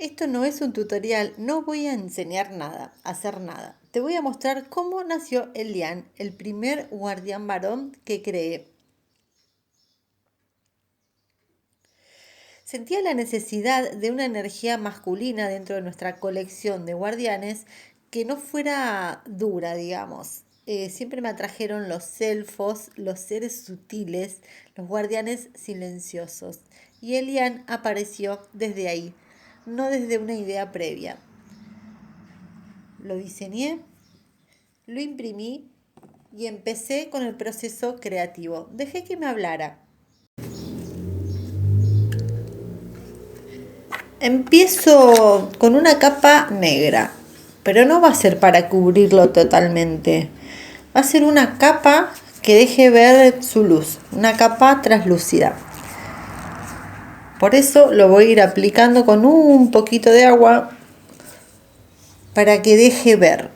Esto no es un tutorial, no voy a enseñar nada, a hacer nada. Te voy a mostrar cómo nació Elián, el primer guardián varón que creé. Sentía la necesidad de una energía masculina dentro de nuestra colección de guardianes que no fuera dura, digamos. Siempre me atrajeron los elfos, los seres sutiles, los guardianes silenciosos. Y Elian apareció desde ahí, no desde una idea previa. Lo diseñé, lo imprimí y empecé con el proceso creativo. Dejé que me hablara. Empiezo con una capa negra, pero no va a ser para cubrirlo totalmente. Va a ser una capa que deje ver su luz, una capa translúcida. Por eso lo voy a ir aplicando con un poquito de agua para que deje ver.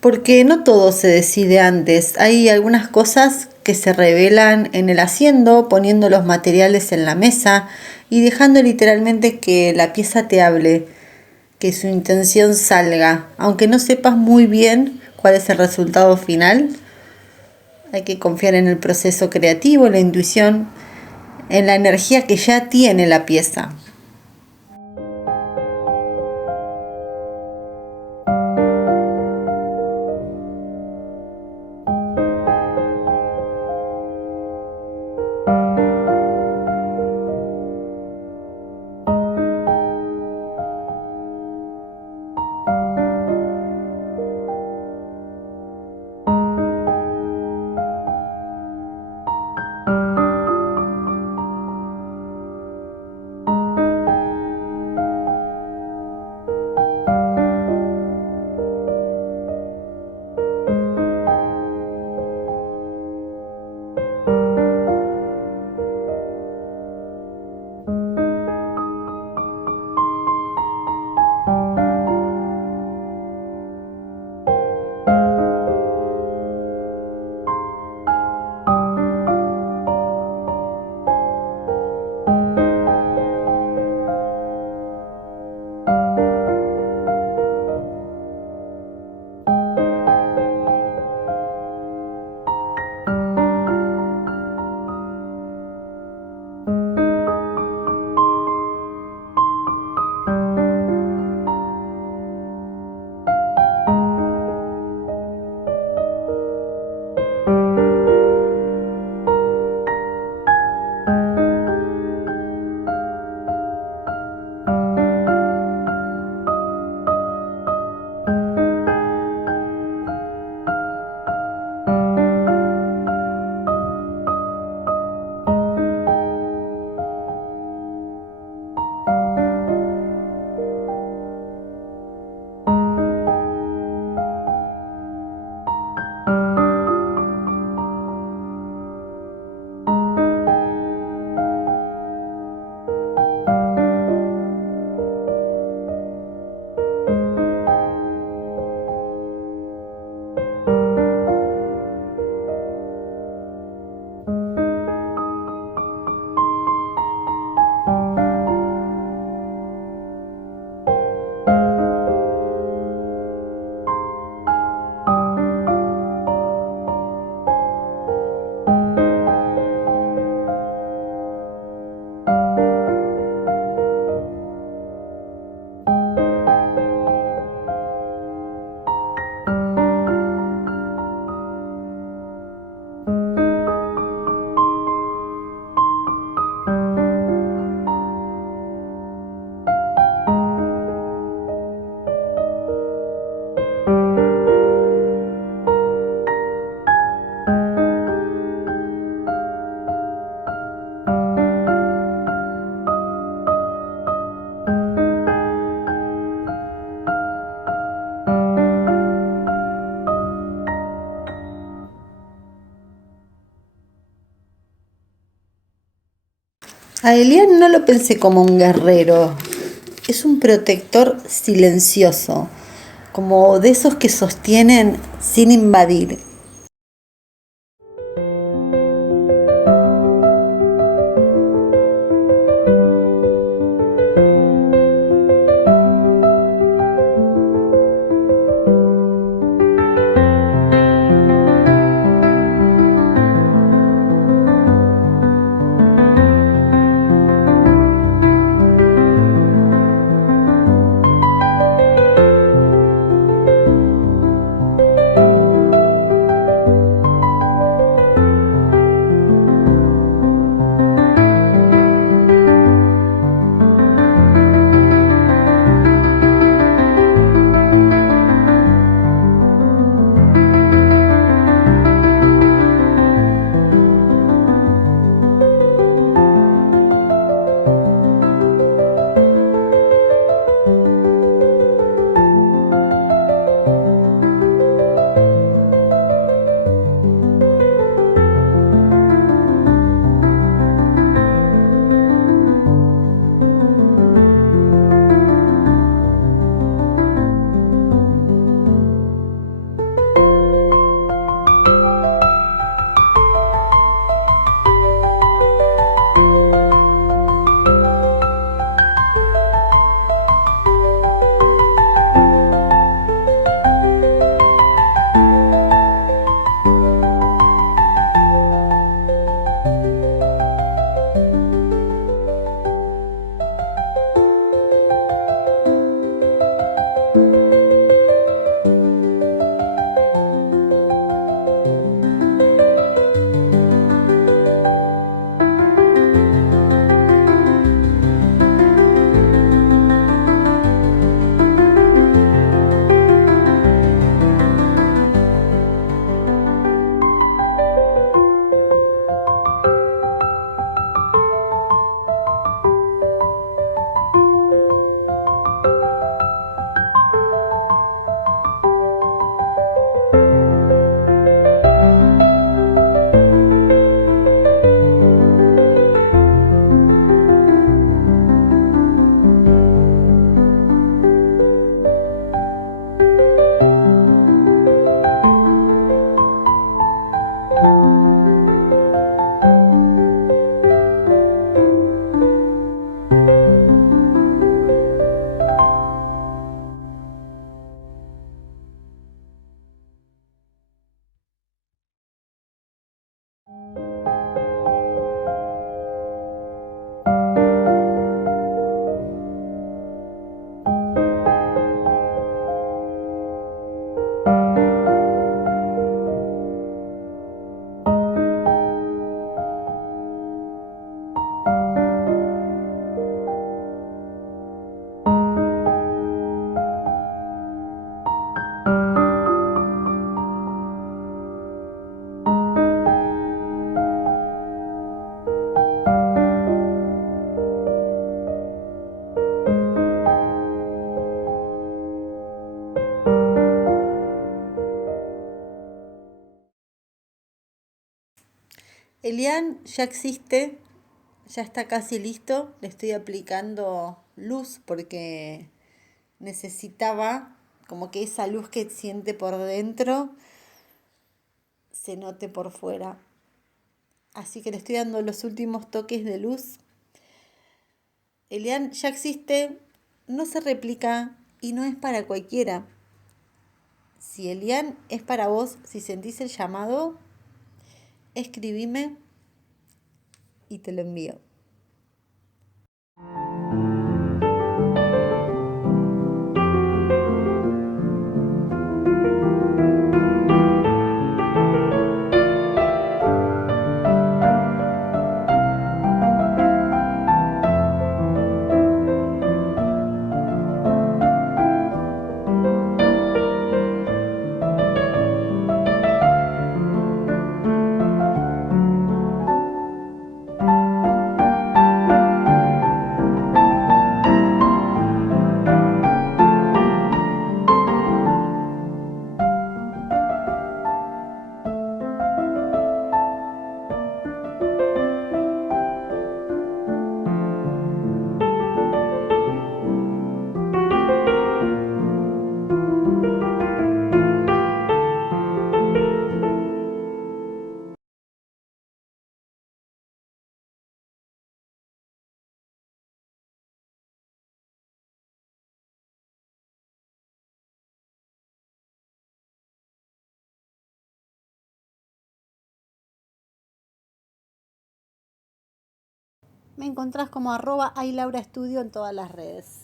Porque no todo se decide antes. Hay algunas cosas que se revelan en el haciendo, poniendo los materiales en la mesa y dejando literalmente que la pieza te hable, que su intención salga. Aunque no sepas muy bien cuál es el resultado final, hay que confiar en el proceso creativo, en la intuición, en la energía que ya tiene la pieza. A Elian no lo pensé como un guerrero, es un protector silencioso, como de esos que sostienen sin invadir. Elian ya existe, ya está casi listo. Le estoy aplicando luz porque necesitaba como que esa luz que siente por dentro se note por fuera. Así que le estoy dando los últimos toques de luz. Elian ya existe, no se replica y no es para cualquiera. Si Elian es para vos, si sentís el llamado, escribime y te lo envío. Me encontrás como @ailauraestudio en todas las redes.